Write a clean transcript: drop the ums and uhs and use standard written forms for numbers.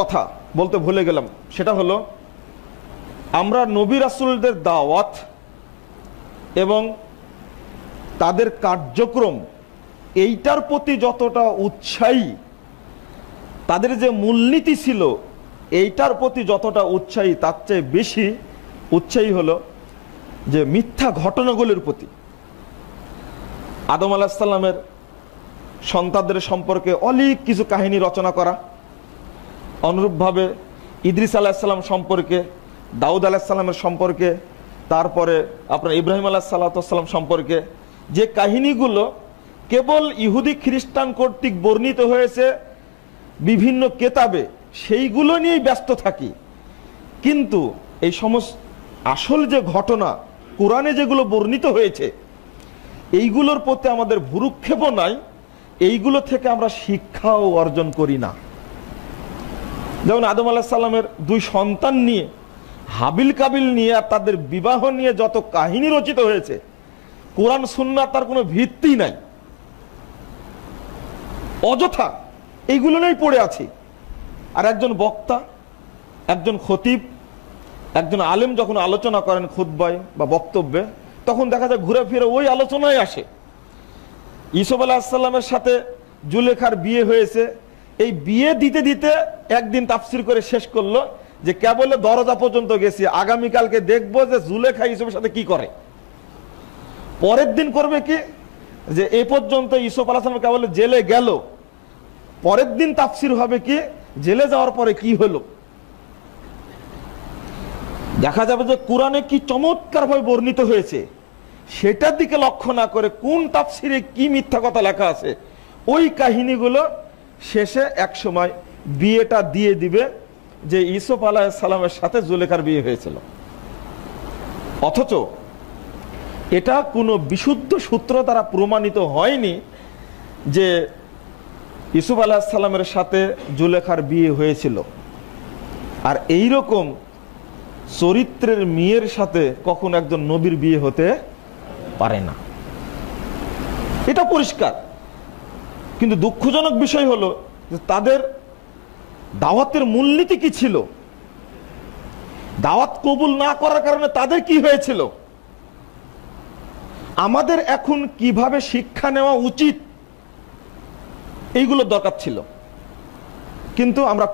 কথা বলতে ভুলে গেলাম, সেটা হলো আমরা নবী রাসূলদের দাওয়াত এবং তাদের কার্যক্রম এইটার প্রতি যতটা উৎসাহী, তাদের যে মূলনীতি ছিল এইটার প্রতি যতটা উৎসাহী, তার চেয়ে বেশি উৎসাহী হলো যে মিথ্যা ঘটনাগুলির প্রতি। আদম আলাইহিস সালামের সন্তানদের সম্পর্কে অনেক কিছু কাহিনী রচনা করা, অনুরূপভাবে ইদ্রিস আলাইহিস সালাম সম্পর্কে, দাউদ আলাইহিস সালামের সম্পর্কে, তারপরে আপনার ইব্রাহিম আলাইহিস সালাম সম্পর্কে যে কাহিনীগুলো কেবল ইহুদি খ্রিস্টান কর্তৃক বর্ণিত হয়েছে বিভিন্ন কেতাবে, সেইগুলো নিয়েই ব্যস্ত থাকি। কিন্তু এই সমস্ত আসল যে ঘটনা কোরআনে যেগুলো বর্ণিত হয়েছে এইগুলোর প্রতি আমাদের ভ্রুক্ষেপও নাই, এইগুলো থেকে আমরা শিক্ষাও অর্জন করি না। যেমন আদম আলাইহিস সালামের দুই সন্তান নিয়ে, হাবিল কাবিল নিয়ে আর তাদের বিবাহ নিয়ে যত কাহিনী রচিত হয়েছে, কোরআন সুন্নাহ তার কোনো ভিত্তি নাই, অযথা এইগুলো নিয়েই পড়ে আছি। আর একজন বক্তা, একজন খতিব, একজন আলেম যখন আলোচনা করেন খুতবায় বা বক্তব্যে, তখন দেখা যায় ঘুরে ফিরে ওই আলোচনায় আসে। ইউসুফ আলাইহিস সালামের সাথে জুলেখার বিয়ে হয়েছে, এই বিয়ে দিতে দিতে একদিন তাফসির করে শেষ করলো যে কেবল দরজা পর্যন্ত গেছি, আগামীকালকে দেখবো যে জুলেখা ইউসুফের সাথে কি করে। পরের দিন করবে কি যে এ পর্যন্ত ইউসুফ আলাইহিস সালাম কেবল জেলে গেল, পরের দিন তাফসির হবে কি জেলে যাওয়ার পরে কি হলো। দেখা যাবে যে কোরআনে কি চমৎকার ভাবে বর্ণিত হয়েছে, সেটার দিকে লক্ষ্য না করে কোন তাফসিরে কি মিথ্যা কথা লেখা আছে, ওই কাহিনীগুলো শেষে এক সময় বিয়েটা দিয়ে দিবে যে ইউসুফ আলাইহিস সালামের সাথে জুলেখার বিয়ে হয়েছিল। অথচ এটা কোনো বিশুদ্ধ সূত্র দ্বারা প্রমাণিত হয়নি যে ইউসুফ আলাইহিস সালামের সাথে জুলেখার বিয়ে হয়েছিল। আর এই রকম চরিত্রের মেয়ের সাথে কখন একজন নবীর বিয়ে হতে পারে না, এটা পরিষ্কার। কিন্তু দুঃখজনক বিষয় হলো যে তাদের দাওয়াতের মূলনীতি কি ছিল, দাওয়াত কবুল না করার কারণে তাদের কি হয়েছিল, আমাদের এখন কিভাবে শিক্ষা নেওয়া উচিত, এইগুলো দরকার ছিল। কিন্তু আমরা